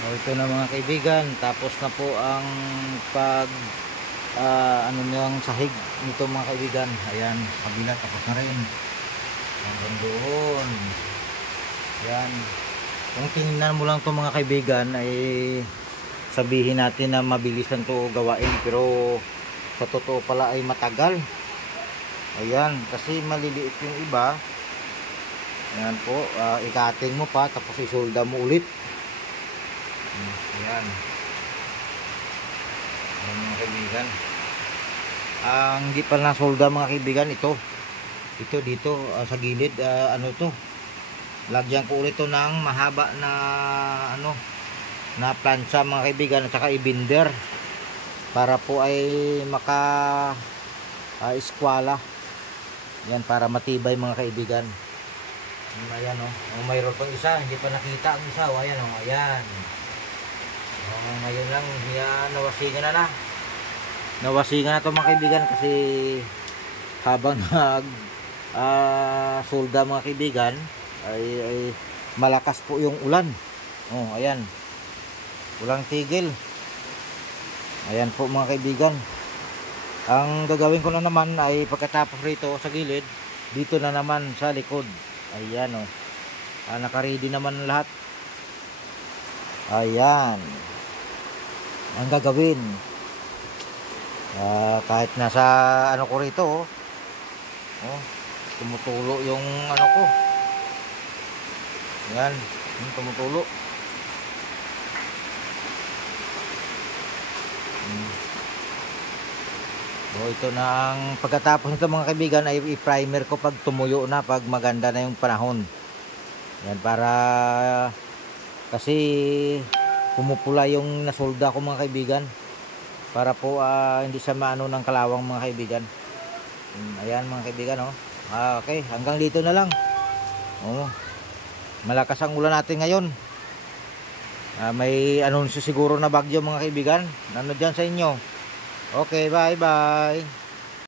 Ito na mga kaibigan, tapos na po ang pag ano yung sahig nito mga kaibigan. Ayan, kabila tapos na rin. Hanggang doon. Ayan. Kung tingnan mo lang to mga kaibigan ay sabihin natin na mabilis lang to gawain, pero sa totoo pala ay matagal. Ayan, kasi maliliit yung iba. Ayan po, ikating mo pa tapos isolda mo ulit. Ayan. Ayan mga kaibigan. Ang hindi pa nasolda mga kaibigan, ito dito sa gilid, ano to, lagyan ko ulit to ng mahaba na ano na plancha mga kaibigan, at saka i-binder para po ay maka eskwala. Yan, para matibay mga kaibigan. Ayan o, mayroon pang isa, hindi pa nakita ang isa. Ayan o, ayan. Ngayon lang, nawasingan na nawasingan na to mga kaibigan, kasi habang nag solda mga kaibigan ay malakas po yung ulan. Ayan, walang tigil. Ayan po mga kaibigan. Ang gagawin ko na naman ay pagkatapos rito sa gilid, dito na naman sa likod. Ayan o, naka-ready naman lahat. Ayan ang gagawin. Kahit nasa ano ko rito, tumutulo yung ano ko. Yan, tumutulo. Ito na ang pagkatapos nito mga kaibigan, ay i-primer ko pag tumuyo na, pag maganda na yung panahon. Yan, para kasi pumupula yung nasolda ko mga kaibigan, para po hindi siya maano ng kalawang mga kaibigan. Ayan mga kaibigan, okay, hanggang dito na lang. Malakas ang ulan natin ngayon. May anunsyo siguro na bagyo mga kaibigan. Ano dyan sa inyo? Okay, bye bye.